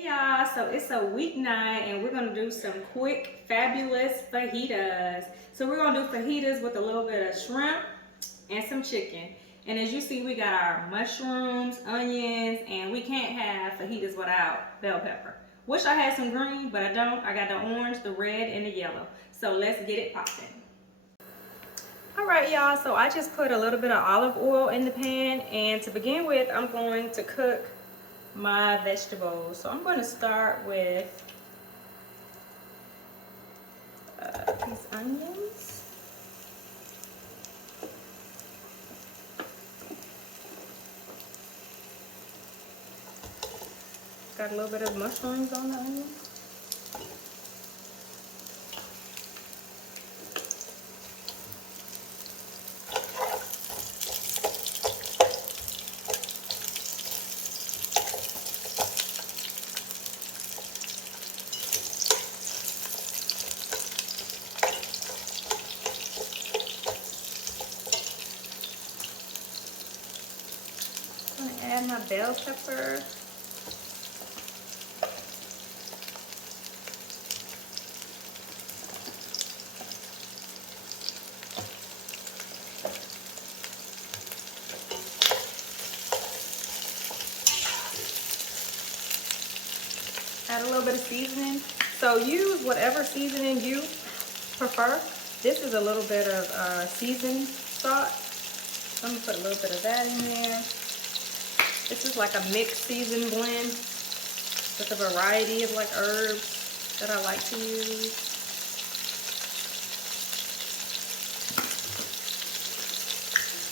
Hey y'all, so it's a weeknight and we're gonna do some quick, fabulous fajitas. So we're gonna do fajitas with a little bit of shrimp and some chicken. And as you see, we got our mushrooms, onions, and we can't have fajitas without bell pepper. Wish I had some green, but I don't. I got the orange, the red, and the yellow. So let's get it popping. All right, y'all, so I just put a little bit of olive oil in the pan, and to begin with, I'm going to cook my vegetables. So I'm going to start with these onions. Got a little bit of mushrooms on the onions. I'm going to add my bell pepper. Add a little bit of seasoning. So use whatever seasoning you prefer. This is a little bit of seasoned salt. So I'm going to put a little bit of that in there. This is like a mixed seasoned blend with a variety of like herbs that I like to use.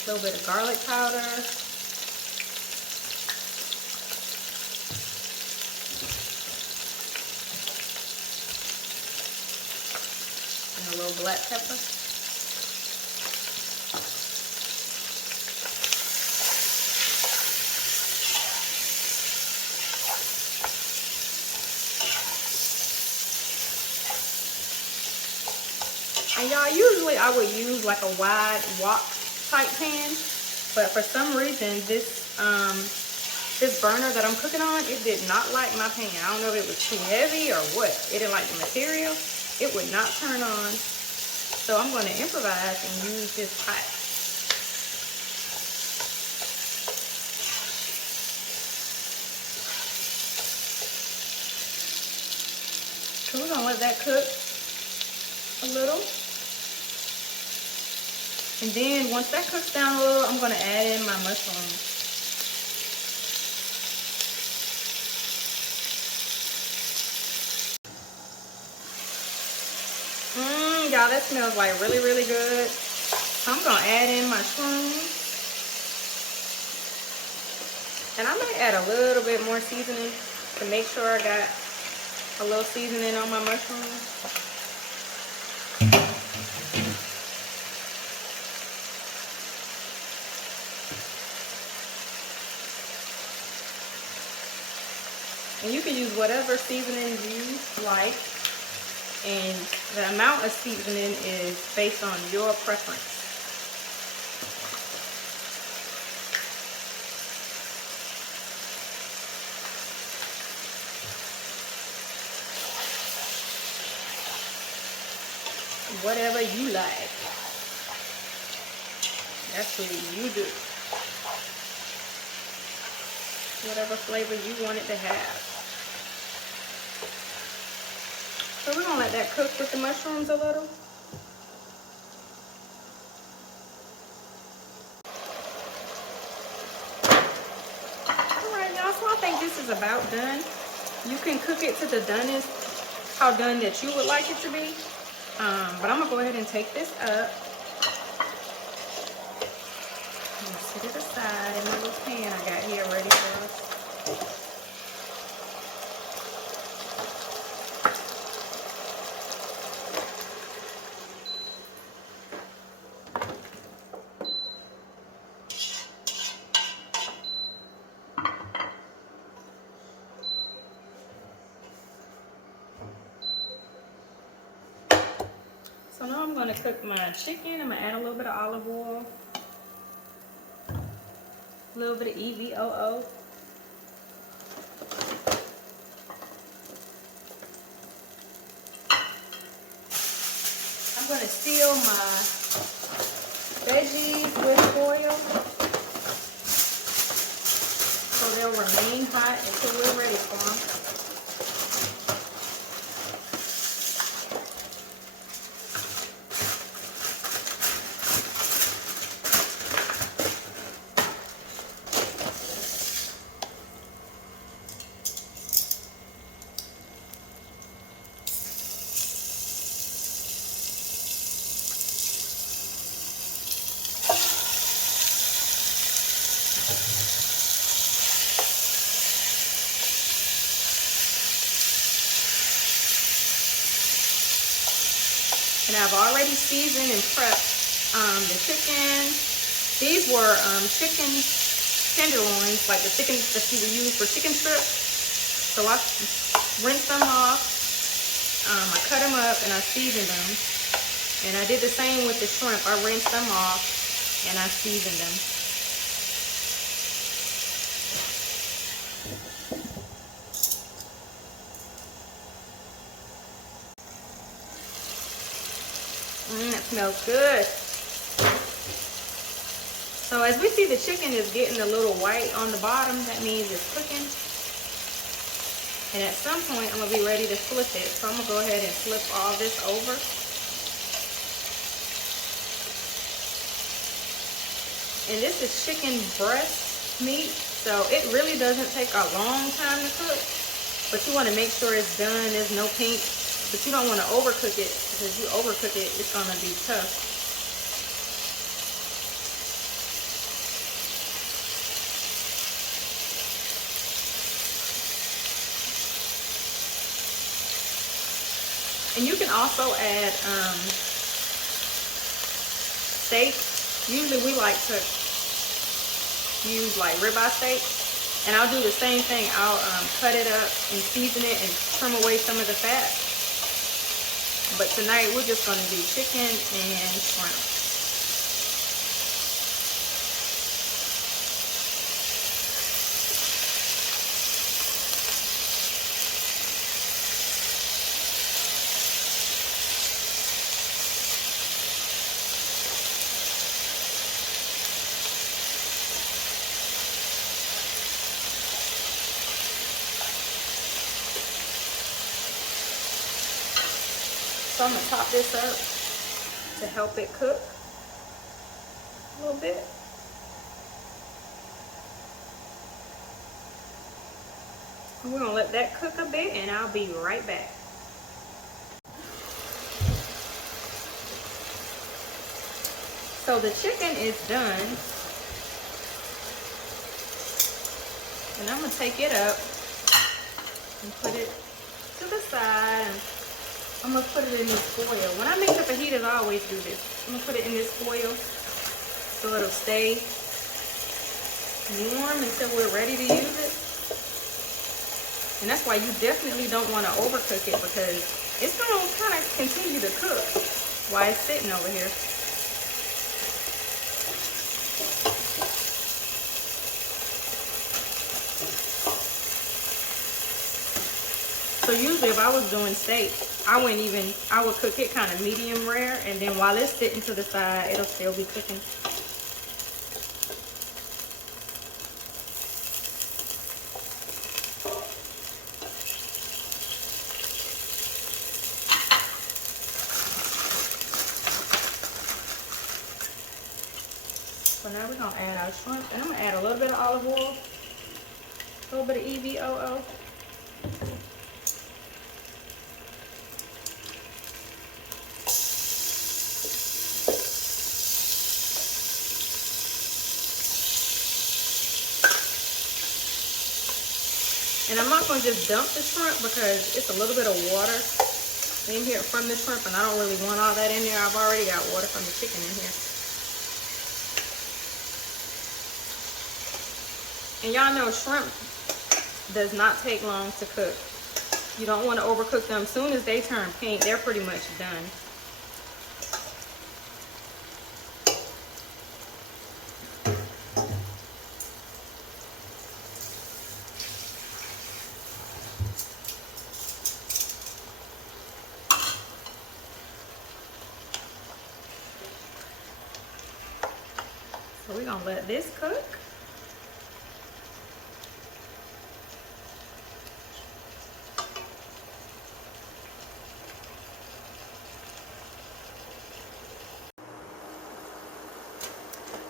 A little bit of garlic powder. And a little black pepper. And y'all, usually I would use like a wide wok type pan, but for some reason this this burner that I'm cooking on, it did not like my pan. I don't know if it was too heavy or what. It didn't like the material. It would not turn on. So I'm going to improvise and use this pot. So we're going to let that cook a little. And then once that cooks down a little, I'm going to add in my mushrooms. Y'all, that smells like really, really good. So I'm going to add in my shrooms. And I might add a little bit more seasoning to make sure I got a little seasoning on my mushrooms. And you can use whatever seasoning you like. And the amount of seasoning is based on your preference. Whatever you like. That's what you do. Whatever flavor you want it to have. So we're gonna let that cook with the mushrooms a little. All right, y'all, so I think this is about done. You can cook it to the doneness, how done that you would like it to be. But I'm gonna go ahead and take this up. I'm gonna set it aside in my little pan I got here ready for us. So now I'm going to cook my chicken. I'm going to add a little bit of olive oil, a little bit of EVOO, seal my veggies with foil so they'll remain hot until we're ready for them. And I've already seasoned and prepped the chicken. These were chicken tenderloins, like the chicken that you would use for chicken strips. So I rinsed them off, I cut them up, and I seasoned them. And I did the same with the shrimp. I rinsed them off and I seasoned them. That smells good. So as we see, the chicken is getting a little white on the bottom. That means it's cooking. And at some point, I'm going to be ready to flip it. So I'm going to go ahead and flip all this over. And this is chicken breast meat. So it really doesn't take a long time to cook. But you want to make sure it's done. There's no pink. But you don't want to overcook it, because if you overcook it, it's going to be tough. And you can also add steak. Usually we like to use like ribeye steak. And I'll do the same thing. I'll cut it up and season it and trim away some of the fat. But tonight we're just going to do chicken and shrimp. So I'm going to top this up to help it cook a little bit. And we're going to let that cook a bit and I'll be right back. So the chicken is done. And I'm going to take it up and put it to the side. I'm going to put it in this foil. When I make the fajitas, I always do this. I'm going to put it in this foil so it'll stay warm until we're ready to use it. And that's why you definitely don't want to overcook it, because it's going to kind of continue to cook while it's sitting over here. So usually if I was doing steak, I would cook it kind of medium rare, and then while it's sitting to the side, it'll still be cooking. So now we're gonna add our shrimp, and I'm gonna add a little bit of olive oil, a little bit of EVOO. And I'm not going to just dump the shrimp, because it's a little bit of water in here from the shrimp, and I don't really want all that in there. I've already got water from the chicken in here. And y'all know shrimp does not take long to cook. You don't want to overcook them. As soon as they turn pink, they're pretty much done. gonna let this cook.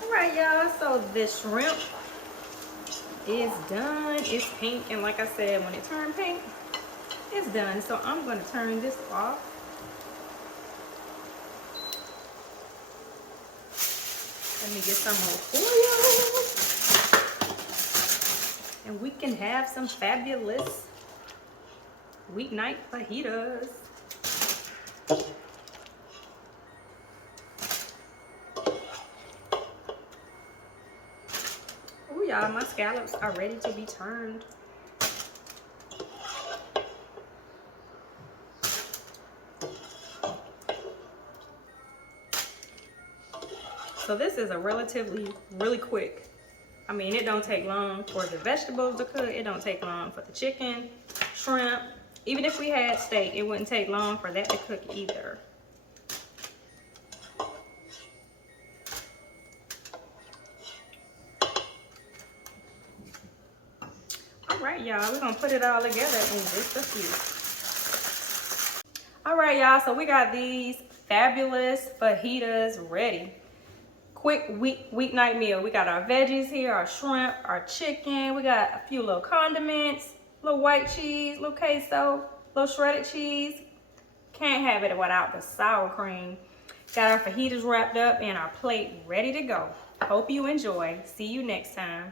All right, y'all, so this shrimp is done. It's pink, and like I said, when it turned pink, it's done. So I'm gonna turn this off. Let me get some more oil, and we can have some fabulous weeknight fajitas. Oh, y'all, my scallops are ready to be turned. So this is a really quick. I mean, it don't take long for the vegetables to cook. It don't take long for the chicken, shrimp. Even if we had steak, it wouldn't take long for that to cook either. All right, y'all, we're gonna put it all together in just a few. All right, y'all, so we got these fabulous fajitas ready. Quick weeknight meal. We got our veggies here, our shrimp, our chicken. We got a few little condiments, little white cheese, little queso, little shredded cheese. Can't have it without the sour cream. Got our fajitas wrapped up and our plate ready to go. Hope you enjoy. See you next time.